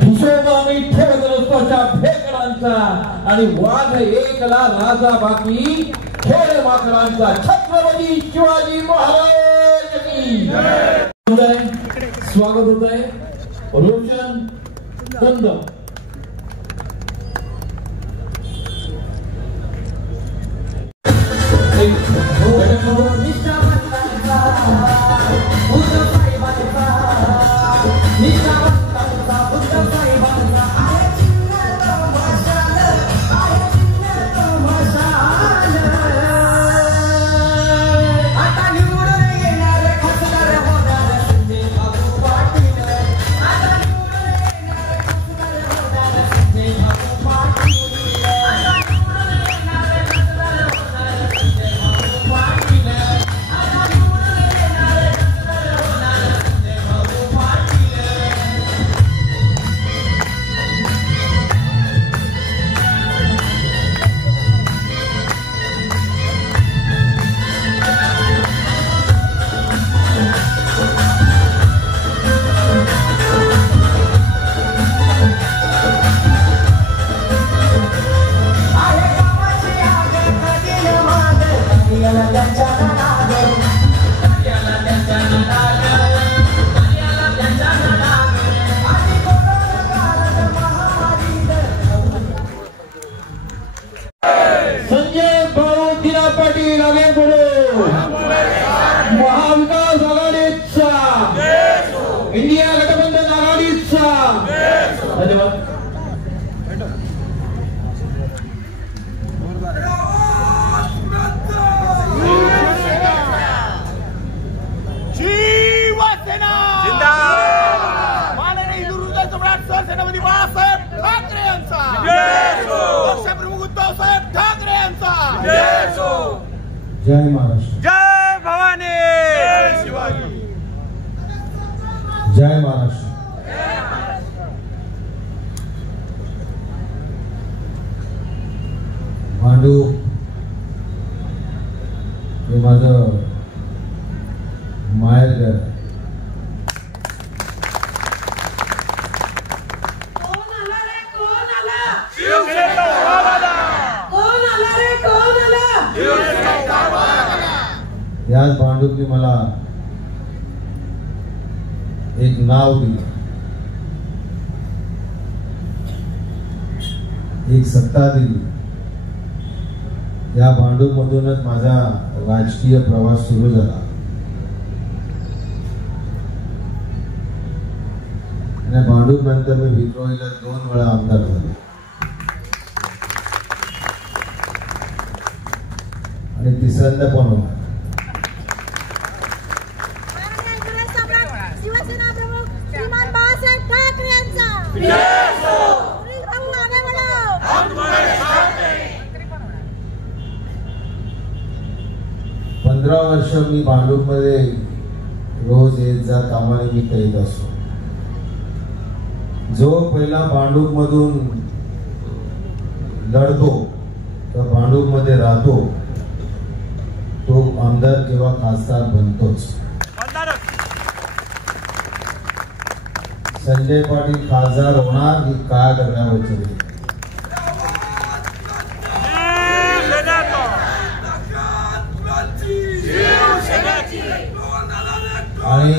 हिशोबाने ठेवत रस्त्याच्या भेकडांचा आणि वाघ एकला राजा बाकी खेळ माकडांचा छत्रपती शिवाजी महाराज की स्वागत होत आहे. रोशन कंद महाविकास आघाडीचा इंडिया गठबंधन आघाडीचा धन्यवाद. शिवसेना जिंदाबाद. माननीय हिंदुहृदय सम्राट सरसेनापती बाळासाहेब ठाकरे यांचा पक्षप्रमुख उद्धवसाहेब ठाकरे यांचा जय महाराष्ट्र. जय भवानी. जय शिवाजी. जय महाराष्ट्र. भांडूप हे माझं माहेर घर. कोण आला रे कोण आला? शिवसेना जिंदाबाद. कोण आला रे कोण आला? शिवसेना जिंदाबाद. याच भांडूपने मला एक नाव दिलं, एक सत्ता दिली. या भांडूप मधूनच माझा राजकीय प्रवास सुरू झाला. आणि भांडूप नंतर मी विद्रोहीला 2 वेळा आमदार झालो आणि तिसऱ्यांदा पण होणार. शिवसेना प्रमुख श्रीमान बाळासाहेब ठाकरे यांचा 15 वर्ष मी भांडूप मध्ये रोज येत जा कामानिमित्त येत असतो. जो पहिला भांडूप मधून लढतो तर भांडूप मध्ये राहतो तो आमदार किंवा खासदार बनतोच. संजय पाटील खासदार होणार ही काय करण्यावरची आणि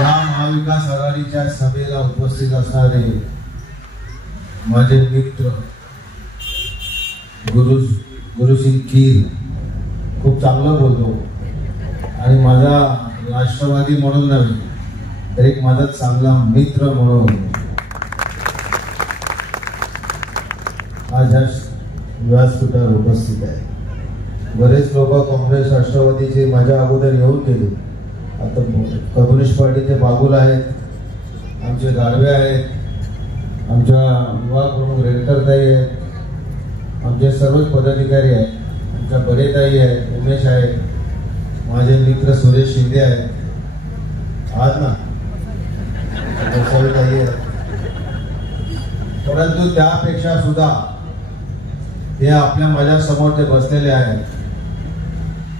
या महाविकास आघाडीच्या सभेला उपस्थित असणारे माझे मित्र गुरुसिंग कीर खूप चांगलं बोलतो आणि माझा राष्ट्रवादी म्हणून नव्हे तर एक माझा चांगला मित्र म्हणून आज व्यासपीठावर उपस्थित आहे. बरेच लोक काँग्रेस राष्ट्रवादीचे माझ्या अगोदर येऊन गेले. आता कम्युनिस्ट पार्टीचे बागुल आहेत, आमचे गाडवे आहेत, आमच्या युवा प्रमुख रेडकरताई आहेत, आमचे सर्वच पदाधिकारी आहेत, आमच्या बरेताई आहेत, उमेश आहेत, माझे मित्र सुरेश शिंदे आहेत आज ना ताई आहेत. परंतु त्यापेक्षा सुद्धा हे आपल्या माझ्या समोर ते बसलेले आहेत.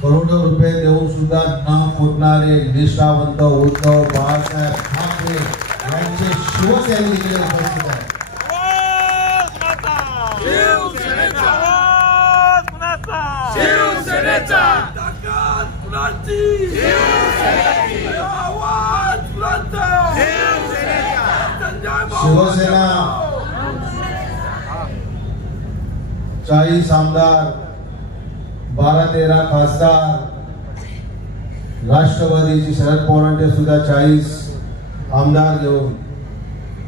करोडो रुपये देऊन सुद्धा न फुटणारे निष्ठावंत उद्धव बाळासाहेब ठाकरे यांचे शिवसैनिक इकडे उपस्थित आहे. शिवसेनेचा आवाज कुणाचा? शिवसेनेचा ताकद कुणाची? शिवसेनेची आवाज कुणाचा? शिवसेनेचा. शिवसेना 40 आमदार, 12-13 खासदार, राष्ट्रवादीची शरद पवारांचे सुद्धा 40 आमदार घेऊन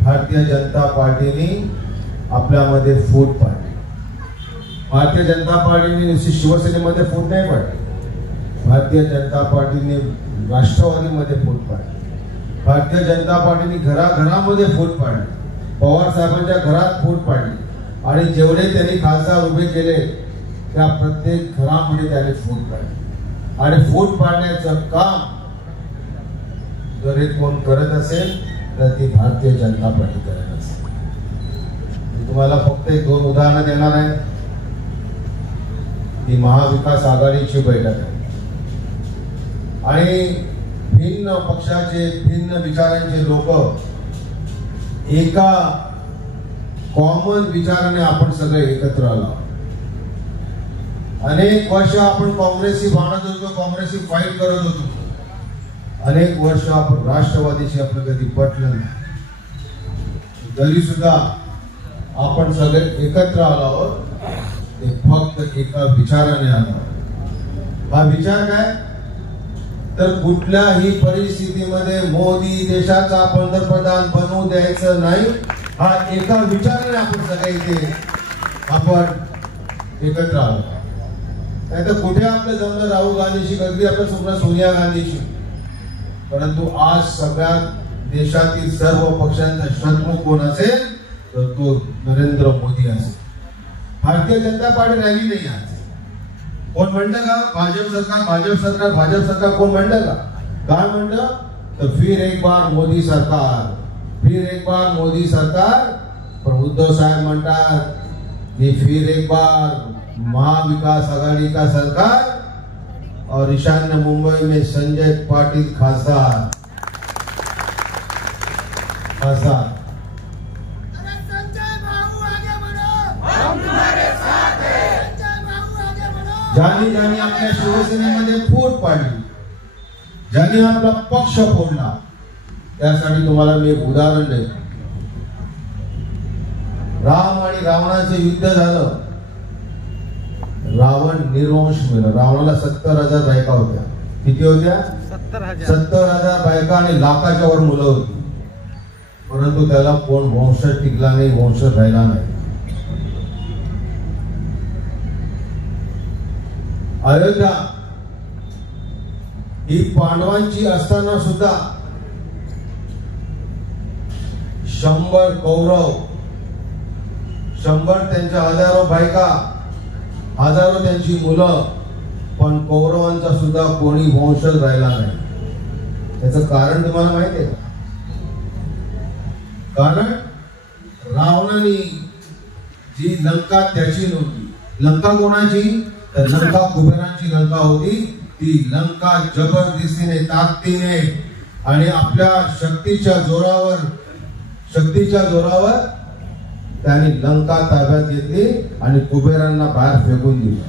भारतीय जनता पार्टीने आपल्यामध्ये फूट पाडली. भारतीय जनता पार्टीने शिवसेनेमध्ये फूट नाही पाडली, भारतीय जनता पार्टीने राष्ट्रवादीमध्ये फूट पाडली, भारतीय जनता पार्टीने घराघरामध्ये फूट पाडली, पवार साहेबांच्या घरात फूट पाडली आणि जेवढे त्यांनी खासदार उभे केले त्या प्रत्येक घरामध्ये त्यांनी फूट पाडली. आणि फूट पाडण्याचं काम जर हे कोण करत असेल तर ती भारतीय जनता पार्टी करत असेल. मी तुम्हाला फक्त 1-2 उदाहरणं देणार आहे. ती महाविकास आघाडीची बैठक आहे आणि भिन्न पक्षाचे भिन्न विचारांचे लोक एका कॉमन विचाराने आपण सगळे एकत्र आलो. अनेक वर्ष आपण काँग्रेसशी भांडत होतो, काँग्रेसशी फाईट करत होतो. अनेक वर्ष आपण राष्ट्रवादीशी आपलं कधी पटलं नाही, तरी सुद्धा आपण सगळे एकत्र आलो आहोत. ते फक्त एका विचाराने आलो. हा विचार काय? तर कुठल्याही परिस्थितीमध्ये मोदी देशाचा पंतप्रधान बनवू द्यायचं नाही. हा एका विचाराने आपण सगळे इथे आपण एकत्र आलो. नाही तर कुठे आपलं जमलं राहुल गांधीशी, कधी आपलं स्वप्न सोनिया गांधीशी. परंतु आज सगळ्यात देशातील सर्व पक्षांचा शत्रू कोण असेल तर तो नरेंद्र मोदी असेल. भारतीय जनता पार्टी राहिली नाही. आज कोण म्हणलं का भाजप सरकार भाजप सरकार भाजप सरकार? कोण म्हणलं का? काय म्हणलं तर फिर एक बार मोदी सरकार, फिर एक बार मोदी सरकार. पण उद्धव साहेब म्हणतात की फिर एक बार महाविकास आघाड़ी का सरकार और ईशान्य मुंबई में संजय पाटिल खासदार. ज्यांनी ज्यांनी आपल्या शिवसेनेमध्ये फूट पाडली, ज्यांनी आपला पक्ष फोडला, त्यासाठी तुम्हाला मी एक उदाहरण देतो. राम आणि रावणाचं युद्ध झालं. रावण निर्वंश मिळाला. रावणाला 70,000 बायका होत्या. किती होत्या? 70,000 बायका आणि लाखाच्या वर मुलं होती. परंतु त्याला कोण वंश टिकला नाही, वंश राहिला नाही. अयोध्या ही पांडवांची असताना सुद्धा 100 कौरव, 100 त्यांच्या हजारो बायका, हजारो त्यांची मुलं, पण कौरवांचा सुद्धा कोणी वंशज राहिला नाही. त्याचं कारण तुम्हाला माहिती आहे का? कारण रावणाने जी लंका त्याची नव्हती. लंका कोणाची? तर लंका कुबेरांची लंका होती. ती लंका जबरदस्तीने, ताकदीने आणि आपल्या शक्तीच्या जोरावर त्यांनी लंका ताब्यात घेतली आणि कुबेरांना बाहेर फेकून दिलं.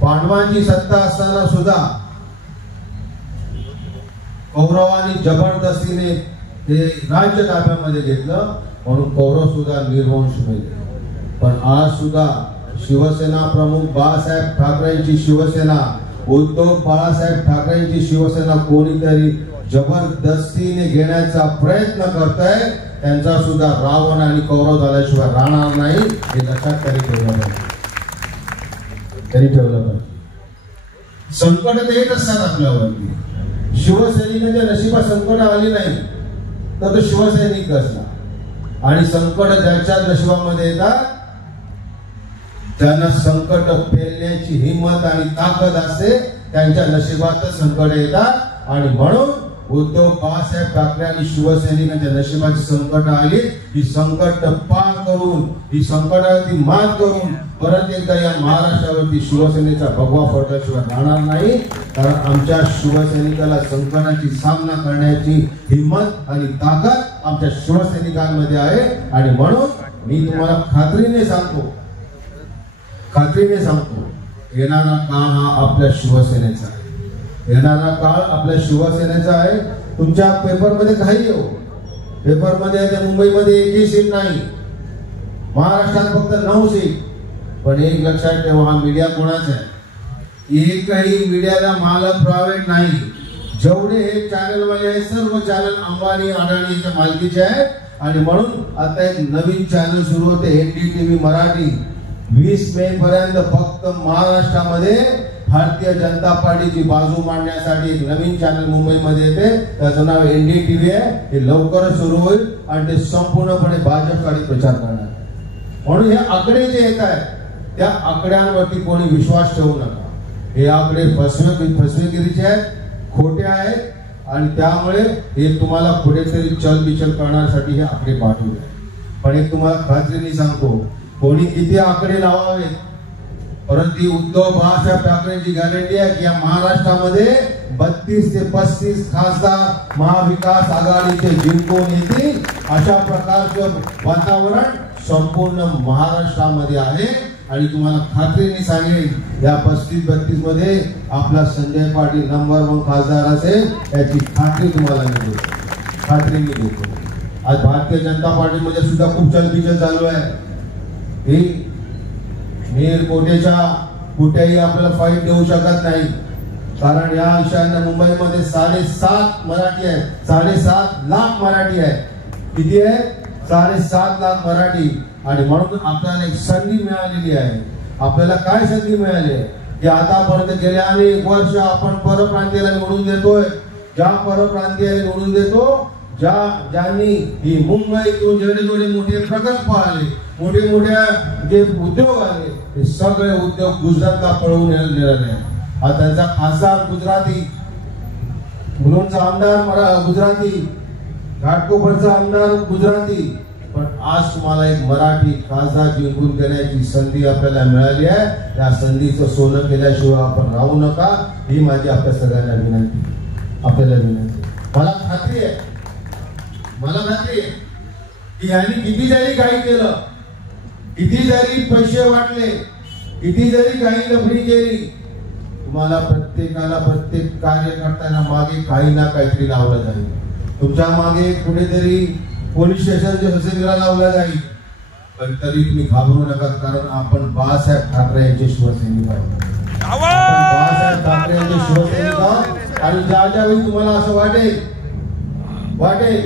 पांडवांची सत्ता असताना सुद्धा कौरवांनी जबरदस्तीने हे राज्य ताब्यामध्ये घेतलं, म्हणून कौरव सुद्धा निर्वंश मिळले. पण आज सुद्धा शिवसेना प्रमुख बाळासाहेब ठाकरेंची शिवसेना, उद्धव बाळासाहेब ठाकरेंची शिवसेना कोणीतरी जबरदस्तीने घेण्याचा प्रयत्न करत आहे. त्यांचा सुद्धा रावण आणि कौरव झाल्याशिवाय राहणार नाही, हे लक्षात तरी ठेवलं पाहिजे. संकट येत असतात आपल्यावरती. शिवसैनिकांच्या नशिबात संकट आली नाही तर तो शिवसैनिक असला. आणि संकट ज्यांच्या नशिबामध्ये येतात त्यांना संकट पेलण्याची हिंमत आणि ताकद असते. त्यांच्या नशिबातच संकट येतात आणि म्हणून उद्धव बाळासाहेब ठाकरे आणि शिवसैनिकांच्या नशिबाची संकट आली. ही संकट पार करून करून ही संकटावरती मात करून परत एकदा या महाराष्ट्रावरती शिवसेनेचा भगवा फडकल्याशिवाय राहणार नाही. कारण आमच्या शिवसैनिकाला संकटाची सामना करण्याची हिंमत आणि ताकद आमच्या शिवसैनिकांमध्ये आहे. आणि म्हणून मी तुम्हाला खात्रीने सांगतो येणारा काळ हा आपल्या शिवसेनेचा आहे. येणारा काळ आपल्या शिवसेनेचा आहे. तुमच्या पेपरमध्ये काही येऊ, पेपरमध्ये मुंबईमध्ये एकही सीट नाही, महाराष्ट्रात फक्त 9 सीट. पण एक लक्षात ठेवा, हा मीडिया कोणाचा आहे? एकही मीडियाला मालक प्रायव्हेट नाही. जेवढे हे चॅनलवाले आहेत सर्व चॅनल अंबानी अडाणीच्या मालकीचे आहेत. आणि म्हणून आता एक नवीन चॅनल सुरू होते, NDTV मराठी. 20 मे पर्यंत फक्त महाराष्ट्रामध्ये भारतीय जनता पार्टीची बाजू मांडण्यासाठी एक नवीन चॅनल मुंबईमध्ये येते, त्याचं नाव NDTV आहे. हे लवकरच सुरू होईल आणि ते संपूर्णपणे भाजपकडे प्रचार करणार. म्हणून हे आकडे जे येत आहेत त्या आकड्यांवरती कोणी विश्वास ठेवू नका. हे आकडे फसवेगिरीचे आहेत, खोटे आहेत आणि त्यामुळे हे तुम्हाला कुठेतरी चलबिचल करण्यासाठी हे आकडे पाठवले. पण एक तुम्हाला खात्रीने सांगतो, कोणी किती आकडे लावावेत, परंतु उद्धव बाळासाहेब ठाकरेंची गॅरंटी आहे की या महाराष्ट्रामध्ये 32 ते 35 खासदार महाविकास आघाडीचे जिंकून येतील. अशा प्रकारचं वातावरण संपूर्ण महाराष्ट्रामध्ये आहे. आणि तुम्हाला खात्रीने सांगेन या 35-32 मध्ये आपला संजय पाटील नंबर 1 खासदार असेल, याची खात्री तुम्हाला मी देतो, खात्रीने देतो. आज भारतीय जनता पार्टीमध्ये सुद्धा खूप चलबिचल चालू आहे. मीर कोटेच्या कुठेही आपल्याला फाईट देऊ शकत नाही. कारण या विषयांना मुंबईमध्ये 7.5 मराठी आहे, 7.5 लाख मराठी आहे. किती आहे? 7.5 लाख मराठी. आणि म्हणून आपल्याला एक संधी मिळालेली आहे. आपल्याला काय संधी मिळाली आहे की आतापर्यंत गेल्या अनेक वर्ष आपण परप्रांतीयाला निवडून देतोय. ज्या परप्रांतीयाला निवडून देतो, ज्यांनी ही मुंबईतून जेवढे मोठे प्रकल्प आले, मोठ्या जे उद्योग आले, हे सगळे उद्योग गुजरातला पळवून नेलेले. आज त्यांचा खासदार गुजराती, मुलुंडचा आमदार गुजराती, घाटकोपरचा आमदार गुजराती. पण आज तुम्हाला एक मराठी खासदार जिंकून देण्याची संधी आपल्याला मिळाली आहे. या संधीचं सोनं केल्याशिवाय आपण राहू नका, ही माझी आपल्या सगळ्यांना विनंती, आपल्याला विनंती. मला खात्री आहे की यांनी किती जरी काही केलं, किती जरी पैसे वाटले, किती जरी काही लफडी केली, तुम्हाला प्रत्येकाला, प्रत्येक कार्यकर्त्यांना मागे काही ना काहीतरी लावलं जाईल. तुमच्या मागे कुठेतरी पोलीस स्टेशनच्या हसेरीला लावला जाईल. पण तरी तुम्ही घाबरू नका, कारण आपण बाळासाहेब ठाकरे यांचे शिवसैनिक आहोत. बाळासाहेब ठाकरे यांचे शिवसैनिक आहोत. आणि ज्यावेळी तुम्हाला असं वाटेल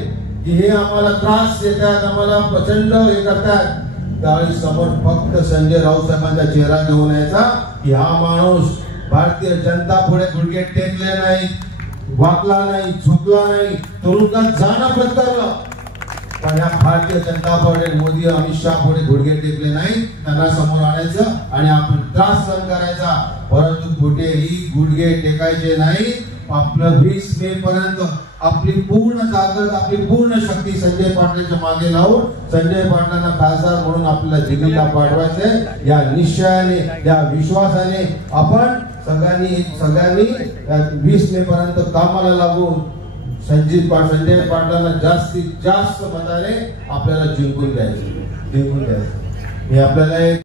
की हे आम्हाला त्रास देतात, आम्हाला प्रचंड हे करतात, त्यावेळी समोर फक्त संजय राऊत साहेबांचा चेहरा घेऊन यायचा की हा माणूस भारतीय जनता पुढे गुडघे टेकले नाही, वाकला नाही, झुकला नाही, तुरुंगात जाणं पत्करलं. पण या भारतीय जनता पार्टी, मोदी, अमित शाह पुढे गुडघे टेकले नाही. त्यांना समोर आणायचं आणि आपण त्रास सहन करायचा, परंतु कुठेही गुडघे टेकायचे नाही. आपलं 20 मे पर्यंत आपली पूर्ण ताकद, आपली पूर्ण शक्ती संजय पाटलांच्या मागे लावून संजय पाटलांना खासदार म्हणून आपल्याला दिल्लीला पाठवायचंय. या निश्चयाने, या विश्वासाने आपण सगळ्यांनी 20 मे पर्यंत कामाला लागून संजय पाटलांना जास्तीत जास्त मताने आपल्याला जिंकून द्यायचं. मी आपल्याला